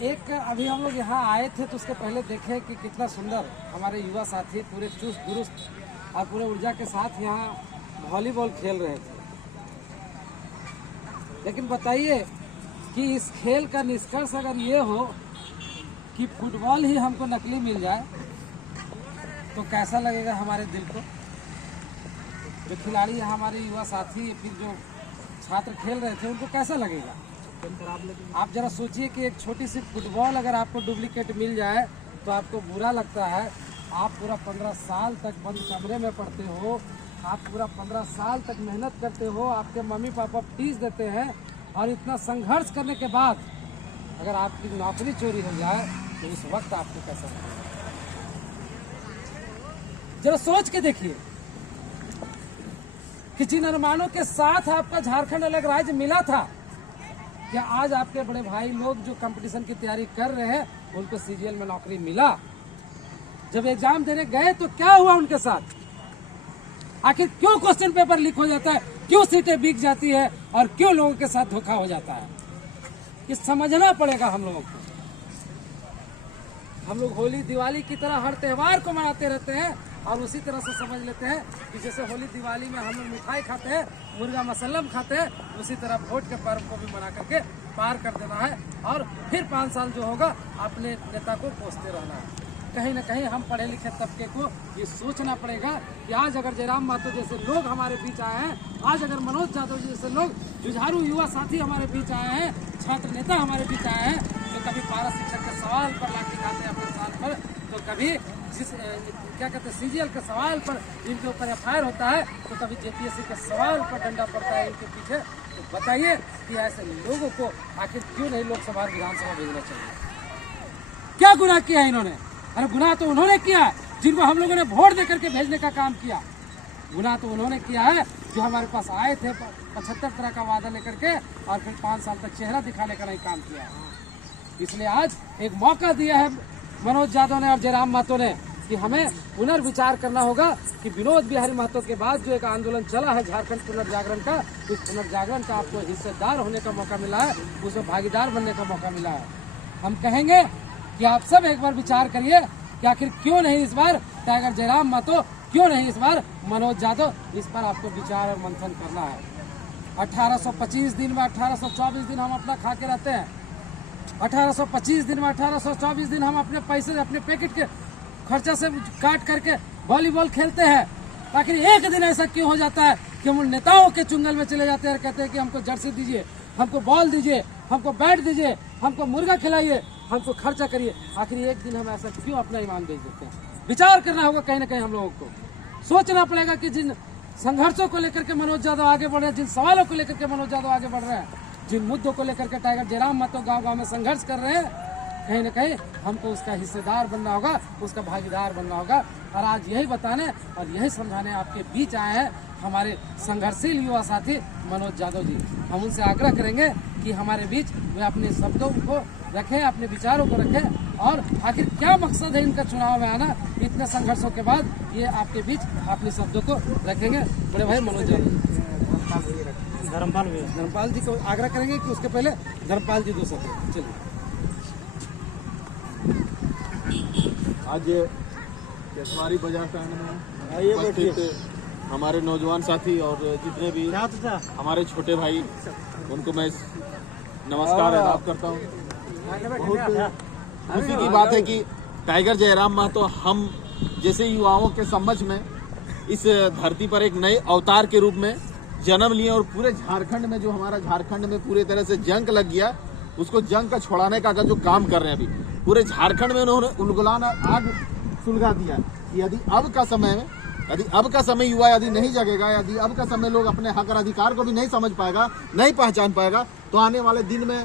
एक अभी हम लोग यहाँ आए थे तो उसके पहले देखे कि कितना सुंदर हमारे युवा साथी पूरे चुस्त दुरुस्त और पूरे ऊर्जा के साथ यहाँ वॉलीबॉल खेल रहे थे। लेकिन बताइए कि इस खेल का निष्कर्ष अगर ये हो कि फुटबॉल ही हमको नकली मिल जाए तो कैसा लगेगा हमारे दिल को। जो खिलाड़ी यहाँ हमारे युवा साथी फिर जो छात्र खेल रहे थे उनको कैसा लगेगा। आप जरा सोचिए कि एक छोटी सी फुटबॉल अगर आपको डुप्लीकेट मिल जाए तो आपको बुरा लगता है। आप पूरा 15 साल तक बंद कमरे में पढ़ते हो, आप पूरा 15 साल तक मेहनत करते हो, आपके मम्मी पापा फीस देते हैं और इतना संघर्ष करने के बाद अगर आपकी नौकरी चोरी हो जाए तो उस वक्त आपको कैसा लगेगा। जरा सोच के देखिए कि जिन अनुमानों के साथ आपका झारखंड अलग राज्य मिला था, क्या आज आपके बड़े भाई लोग जो कंपटीशन की तैयारी कर रहे हैं उनको सीजीएल में नौकरी मिला। जब एग्जाम देने गए तो क्या हुआ उनके साथ। आखिर क्यों क्वेश्चन पेपर लीक हो जाता है, क्यों सीटें बिक जाती है और क्यों लोगों के साथ धोखा हो जाता है। ये समझना पड़ेगा हम लोगों को। हम लोग होली दिवाली की तरह हर त्योहार को मनाते रहते हैं और उसी तरह से समझ लेते हैं कि जैसे होली दिवाली में हम लोग मिठाई खाते हैं, मुर्गा मसल्लम खाते हैं, उसी तरह वोट के पर्व को भी मना करके पार कर देना है और फिर 5 साल जो होगा अपने नेता को कोसते रहना है। कहीं ना कहीं हम पढ़े लिखे तबके को ये सोचना पड़ेगा कि आज अगर जयराम महतो जैसे लोग हमारे बीच आए हैं, आज अगर मनोज यादव जैसे लोग जुझारू युवा साथी हमारे बीच आए हैं, छात्र नेता हमारे बीच आए हैं, जो कभी पारा शिक्षक के सवाल पर लाठी खाते हैं अपने साल पर, तो कभी जिस क्या कहते हैं सीजीएल के सवाल पर इनके ऊपर एफआईआर होता है, तो कभी जेपीएससी के सवाल पर डंडा पड़ता है इनके पीछे। तो बताइए कि ऐसे लोगों को आखिर क्यों नहीं लोकसभा विधानसभा भेजना चाहिए। क्या गुनाह किया है इन्होंने। अरे गुनाह तो उन्होंने किया है जिनको हम लोगों ने वोट देकर के भेजने का काम किया। गुनाह तो उन्होंने किया है जो हमारे पास आए थे 75 तरह का वादा लेकर के और फिर 5 साल तक चेहरा दिखाने का नहीं काम किया है। इसलिए आज एक मौका दिया है मनोज यादव ने और जयराम महतो ने कि हमें पुनर्विचार करना होगा कि विनोद बिहारी महतो के बाद जो एक आंदोलन चला है झारखंड पुनर्जागरण का, उस पुनर्जागरण का आपको हिस्सेदार होने का मौका मिला है, उसमें भागीदार बनने का मौका मिला है। हम कहेंगे कि आप सब एक बार विचार करिए कि आखिर क्यों नहीं इस बार टाइगर जयराम महतो, क्यों नहीं इस बार मनोज यादव, इस पर आपको विचार और मंथन करना है। 1825 दिन में 1824 दिन हम अपना खा के रहते हैं, 1825 दिन में 1824 दिन हम अपने पैसे अपने पैकेट के खर्चा से काट करके वॉलीबॉल खेलते हैं। आखिर एक दिन ऐसा क्यों हो जाता है कि हम नेताओं के चुंगल में चले जाते हैं और कहते हैं कि हमको जर्सी दीजिए, हमको बॉल दीजिए, हमको बैट दीजिए, हमको मुर्गा खिलाइए, हमको खर्चा करिए। आखिर एक दिन हम ऐसा क्यों अपना ईमान बेच देते हैं। विचार करना होगा कहीं ना कहीं हम लोगों को। सोचना पड़ेगा कि जिन संघर्षों को लेकर के मनोज यादव आगे बढ़ रहे हैं, जिन सवालों को लेकर के मनोज यादव आगे बढ़ रहे हैं, जिन मुद्दों को लेकर के टाइगर जयराम महतो गांव-गांव में संघर्ष कर रहे हैं, कहीं ना कहीं हमको उसका हिस्सेदार बनना होगा, उसका भागीदार बनना होगा। और आज यही बताने और यही समझाने आपके बीच आए हैं हमारे संघर्षशील युवा साथी मनोज यादव जी। हम उनसे आग्रह करेंगे कि हमारे बीच वे अपने शब्दों को रखें, अपने विचारों को रखें और आखिर क्या मकसद है इनका चुनाव में आना। इतने संघर्षों के बाद ये आपके बीच अपने शब्दों को रखेंगे। बड़े भाई मनोज यादव धर्मपाल जी को आग्रह करेंगे कि उसके पहले धर्मपाल जी 2 शब्द। चलिए। आज केसवारी बाजार स्टैंड में उपस्थित हमारे नौजवान साथी और जितने भी हमारे छोटे भाई, उनको मैं नमस्कार आदाब करता हूँ। बहुत खुशी की बात है कि टाइगर जयराम महतो हम जैसे युवाओं के समझ में इस धरती पर एक नए अवतार के रूप में जन्म लिए और पूरे झारखंड में जो हमारा झारखंड में पूरे तरह से जंग लग गया, उसको जंग का छुड़ाने का जो काम कर रहे हैं अभी पूरे झारखंड में उन्होंने उलगुलान आग सुलगा दिया कि यदि अब का समय युवा यदि नहीं जगेगा, यदि अब का समय लोग अपने हक और अधिकार को भी नहीं समझ पाएगा, नहीं पहचान पाएगा, तो आने वाले दिन में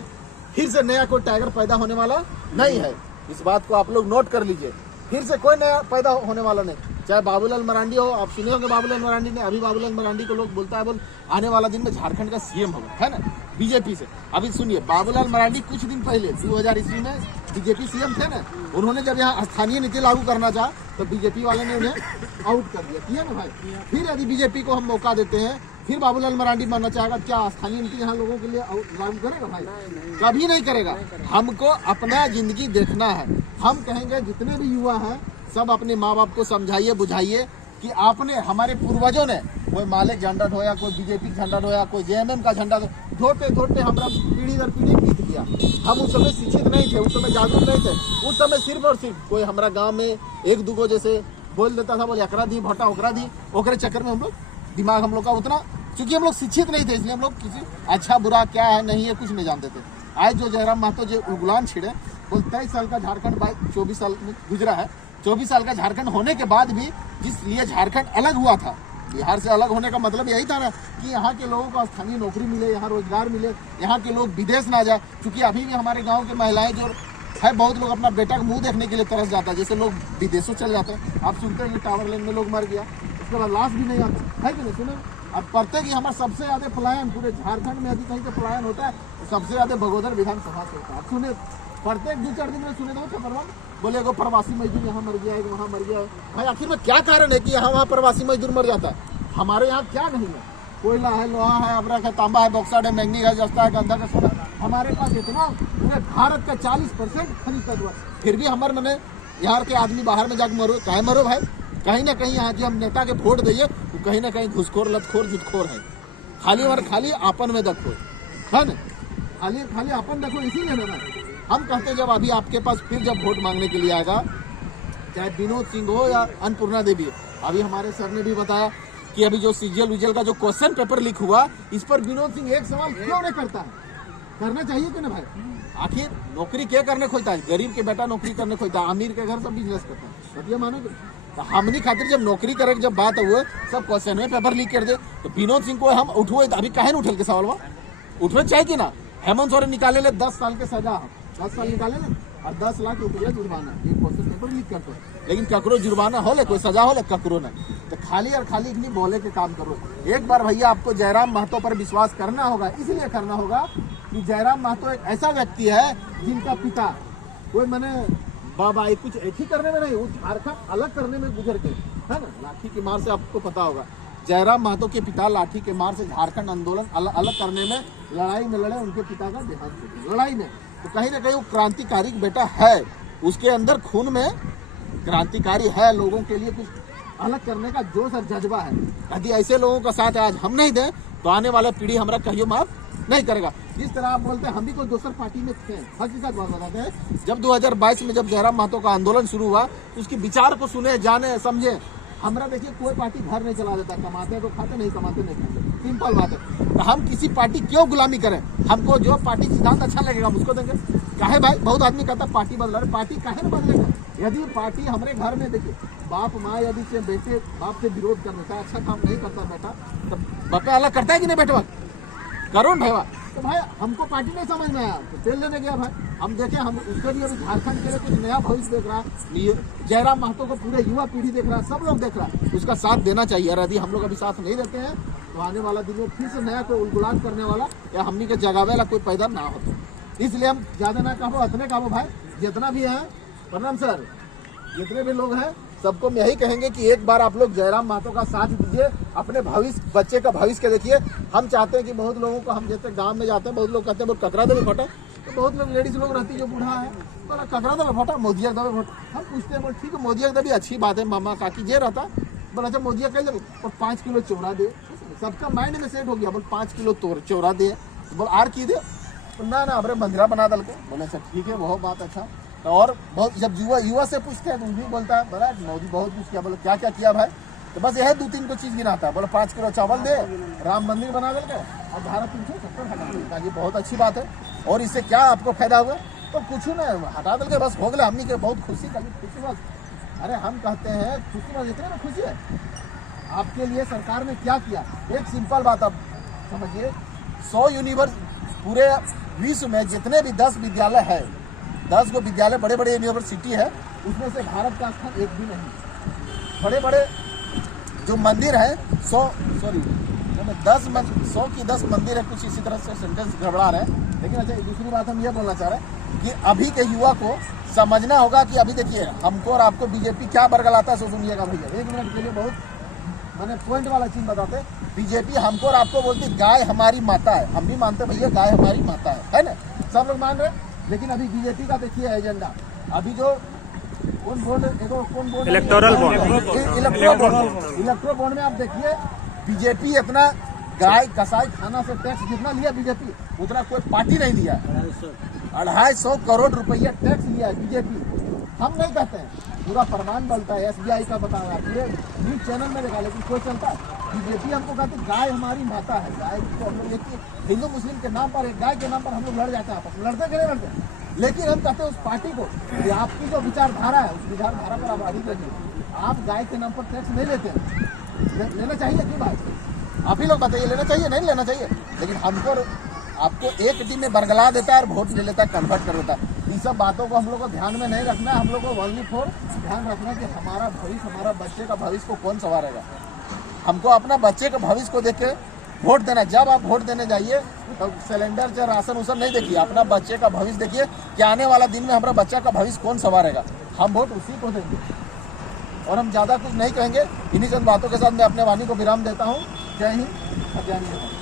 फिर से नया कोई टाइगर पैदा होने वाला नहीं है। इस बात को आप लोग नोट कर लीजिए। फिर से कोई नया पैदा होने वाला नहीं। चाहे बाबूलाल मरांडी हो, आप सुने होंगे बाबूलाल मरांडी ने, अभी बाबूलाल मरांडी को लोग बोलता है बोल आने वाला दिन में झारखंड का सीएम होगा, है ना, बीजेपी से। अभी सुनिए, बाबूलाल मरांडी कुछ दिन पहले 2000 ईस्वी में बीजेपी सीएम थे ना, उन्होंने जब यहाँ स्थानीय नीति लागू करना चाहा तो बीजेपी वाले ने उन्हें आउट कर दिया, किया ना भाई। फिर यदि बीजेपी को हम मौका देते हैं फिर बाबूलाल मरांडी बनना चाहेगा? क्या स्थानीय नीति यहाँ लोगों के लिए लागू करेगा भाई? कभी नहीं करेगा। हमको अपना जिंदगी देखना है। हम कहेंगे जितने भी युवा हैं सब अपने माँ बाप को समझाइए बुझाइए कि आपने, हमारे पूर्वजों ने, कोई मालिक झंडा ढोया, कोई बीजेपी झंडा ढोया, कोई जेएमएम का झंडा ढोते ढोते हमारा पीढ़ी दर पीढ़ी बीत गया। हम उस समय शिक्षित नहीं थे, उस समय जागरूक नहीं थे। उस समय सिर्फ और सिर्फ कोई हमारा गांव में एक दूगो जैसे बोल देता था, बोले एकरा दी भट्टा ओकरा दी, ओकरे चक्कर में हम लोग दिमाग हम लोग का उतना, क्योंकि हम लोग शिक्षित नहीं थे इसलिए हम लोग किसी अच्छा बुरा क्या है नहीं है कुछ नहीं जानते थे। आज जो जयराम महतो जो उगलान छिड़े, बोल 23 साल का झारखंड 24 साल में गुजरा है। 24 साल का झारखंड होने के बाद भी जिस लिए झारखंड अलग हुआ था, बिहार से अलग होने का मतलब यही था ना कि यहाँ के लोगों को स्थानीय नौकरी मिले, यहाँ रोजगार मिले, यहाँ के लोग विदेश ना जाए। क्योंकि अभी भी हमारे गांव की महिलाएं जो है, बहुत लोग अपना बेटा का मुंह देखने के लिए तरस जाता है, जैसे लोग विदेशों चले जाते हैं। आप सुनते हैं टावर लाइन में लोग मर गया, उसके बाद लाश भी नहीं आता है कि नहीं? सुने अब पढ़ते कि हमारा सबसे ज्यादा पलायन पूरे झारखंड में यदि कहीं से पलायन होता है तो सबसे ज्यादा बगोदर विधानसभा से होता है। सुने प्रत्येक 2-4 दिन में सुने दो खबर, बोले एगो प्रवासी मजदूर यहाँ मर गया, वहाँ मर गया। भाई आखिर में क्या कारण है कि यहाँ वहाँ प्रवासी मजदूर मर जाता है? हमारे यहाँ क्या नहीं है? कोयला है, लोहा है, अबरक है, तांबा है, बॉक्साइड है, मैंगनीज है, जस्ता है, गंधा का सोना। हमारे पास इतना पूरे भारत का 40% खनिज तत्व, फिर भी हमारे मैंने यहाँ के आदमी बाहर में जाकर मरो। काहे मरो भाई? कहीं ना कहीं यहाँ जो हम नेता के वोट दिए तो कहीं ना कहीं घुसखोर, लतखोर, जुटखोर है। खाली और खाली आपन में देखो है ना, खाली आपन देखो। इसीलिए ना हम कहते जब अभी आपके पास फिर जब वोट मांगने के लिए आएगा, चाहे विनोद सिंह हो या अन्नपूर्णा देवी, अभी हमारे सर ने भी बताया कि अभी जो सीजीएल विजिएल का जो क्वेश्चन पेपर लीक हुआ, इस पर विनोद सिंह एक सवाल क्यों नहीं करता है? करना चाहिए कि ना भाई? आखिर नौकरी क्या करने खोजता है? गरीब के बेटा नौकरी करने खोजता है, अमीर के घर सब बिजनेस करता है। ये मानो तो हमनी खातिर जब नौकरी करे जब बात हुए सब क्वेश्चन में पेपर लीक कर दे तो विनोद सिंह को हम उठुए, अभी काहे न उठल के सवाल उठवे चाहिए कि ना? हेमंत सोरेन निकाले ले 10 साल के सजा, 10 साल निकाले ले और 10 लाख रुपया जुर्माना, ये क्वेश्चन पेपर लीक करते हैं। लेकिन ककरो जुर्माना हो ले, कोई सजा हो ले, ककरो न। तो खाली और खाली इतनी बोले के काम करो। एक बार भैया आपको जयराम महतो पर विश्वास करना होगा, इसलिए करना होगा कि जयराम महतो एक ऐसा व्यक्ति है जिनका पिता कोई मैंने बाबा कुछ एक ही करने में नहीं, वो झारखंड अलग करने में गुजर गए है ना। लाठी की मार से आपको पता होगा, जयराम महतो के पिता लाठी के मार से झारखंड आंदोलन अलग करने में लड़ाई में लड़े, उनके पिता का देहांत हो गया लड़ाई में। तो कहीं ना कहीं वो क्रांतिकारी बेटा है, उसके अंदर खून में क्रांतिकारी है, लोगों के लिए कुछ अलग करने का जोश और जज्बा है। यदि ऐसे लोगों का साथ आज हम नहीं दें तो आने वाला पीढ़ी हमारा कहियो माफ नहीं करेगा। जिस तरह आप बोलते हैं हम भी कोई दूसर पार्टी में थे, हकीकत बात बताते हैं, जब 2022 में जब जयराम महतो का आंदोलन शुरू हुआ तो उसके विचार को सुने, जाने, समझे। हमारा देखिए कोई पार्टी घर नहीं चला देता, कमाते हैं तो खाते, नहीं कमाते नहीं खाते, सिंपल बात है। तो हम किसी पार्टी क्यों गुलामी करें? हमको जो पार्टी सिद्धांत अच्छा लगेगा हम उसको देंगे। काहे भाई? बहुत आदमी कहता है पार्टी बदला, पार्टी काहे न बदलेगा? यदि पार्टी हमारे घर में देखिए बाप माँ यदि से बेटे बाप से विरोध कर देता है, अच्छा काम नहीं करता बेटा, तो बापा अलग करता है कि नहीं बेटवा? करो ना भाई। तो भाई हमको पार्टी नहीं समझ में आया तो तेल लेने गया भाई। हम देखे हम उसके लिए झारखंड के लिए कुछ नया भविष्य देख रहा है, जयराम महतो को पूरे युवा पीढ़ी देख रहा है, सब लोग देख रहा है, उसका साथ देना चाहिए। और यदि हम लोग अभी साथ नहीं देते हैं तो आने वाला दिन में फिर से नया कोई उलगुलान करने वाला या हमनी के जगावे वाला कोई पैदा ना हो। इसलिए हम ज्यादा ना कहो, अतने कहो भाई, जितना भी है। प्रणाम सर, जितने भी लोग हैं सबको हम यही कहेंगे कि एक बार आप लोग जयराम महतो का साथ दीजिए, अपने भविष्य, बच्चे का भविष्य के देखिए। हम चाहते हैं कि बहुत लोगों को, हम जैसे गांव में जाते हैं बहुत लोग कहते हैं ककरा दे फोटा, तो बहुत लोग लेडीज लोग रहती है जो बूढ़ा है, बोला ककरा दे फोटा, मोदिया दे फोटा। हम पूछते हैं बोल ठीक है मोदिया दे भी अच्छी बात है, मामा काकी जे रहता बोला अच्छा मोदिया कह दे और 5 किलो चौरा दे। सबका माइंड में सेट हो गया, बोल 5 किलो चौरा दे, बोल आर की दे, ना अबरे मंदिरा बना दल को। बोले अच्छा ठीक है, बहुत बात अच्छा। और बहुत जब युवा से पूछते हैं तो भी बोलता है बड़ा मोदी बहुत कुछ किया। बोले क्या क्या किया भाई? तो बस यह 2-3 को चीज गिनाता है। बोले 5 किलो चावल दे, राम मंदिर बना दे और धारा 370 हटा देता। ये बहुत अच्छी बात है। और इससे क्या आपको फायदा होगा? तो कुछ नहीं, हटा दे के बस हो गया। हमनी के बहुत खुशी बस। अरे हम कहते हैं खुशी बस, इतने में खुशी है। आपके लिए सरकार ने क्या किया? एक सिंपल बात आप समझिए, 100 यूनिवर्सिटी पूरे विश्व में जितने भी 10 विद्यालय है, 10 गो विद्यालय बड़े बड़े यूनिवर्सिटी है, उसमें से भारत का स्थान एक भी नहीं। बड़े बड़े जो मंदिर है 100 की 10 मंदिर है, कुछ इसी तरह से सेंटेंस गड़बड़ा रहे हैं। लेकिन अच्छा दूसरी बात हम ये बोलना चाह रहे हैं कि अभी के युवा को समझना होगा कि अभी देखिए हमको और आपको बीजेपी क्या बरगलाता है, सो सुनिएगा भैया 1 मिनट के लिए। बहुत मैंने पॉइंट वाला चीज बताते, बीजेपी हमको और आपको बोलती गाय हमारी माता है, हम भी मानते भैया गाय हमारी माता है ना, सब लोग मान रहे। लेकिन अभी बीजेपी का देखिए एजेंडा, अभी जो कौन बोर्ड, कौन board, electoral bond, electro bond में आप देखिए बीजेपी अपना गाय कसाई खाना से टैक्स जितना लिया बीजेपी उतना कोई पार्टी नहीं दिया। 250 करोड़ रुपया टैक्स लिया है बीजेपी। हम नहीं कहते हैं, पूरा प्रमाण बनता है, SBI का बता रहा है, पूरे न्यूज चैनल में देखा, लेकिन कोई चलता है। बीजेपी हमको कहती गाय हमारी माता है, गाय को हम लोग देखिए हिंदू मुस्लिम के नाम पर, एक गाय के नाम पर हम लोग लड़ जाते हैं आपस में, लड़ते कि नहीं लड़ते। लेकिन हम कहते हैं उस पार्टी को कि आपकी जो विचारधारा है उस विचारधारा पर आबादी करिए, आप गाय के नाम पर टैक्स नहीं लेते हैं, लेना चाहिए क्यों बात, आप ही लोग बताइए लेना चाहिए नहीं लेना चाहिए। लेकिन हमको आपको एक टीम में बरगला देता है और वोट ले लेता है, कन्वर्ट कर देता है। इन सब बातों को हम लोग को ध्यान में नहीं रखना है, हम लोग को ओनली फॉर ध्यान रखना है कि हमारा भविष्य, हमारा बच्चे का भविष्य को कौन संवारेगा। हमको अपना बच्चे के भविष्य को देख के वोट देना। जब आप वोट देने जाइए तो सिलेंडर या राशन उसन नहीं देखिए, अपना बच्चे का भविष्य देखिए कि आने वाला दिन में हमारा बच्चा का भविष्य कौन संवारेगा। हम वोट उसी को देंगे और हम ज़्यादा कुछ नहीं कहेंगे। इन्हीं चंद बातों के साथ मैं अपने वाणी को विराम देता हूँ। जय हिंद, जय हिंद।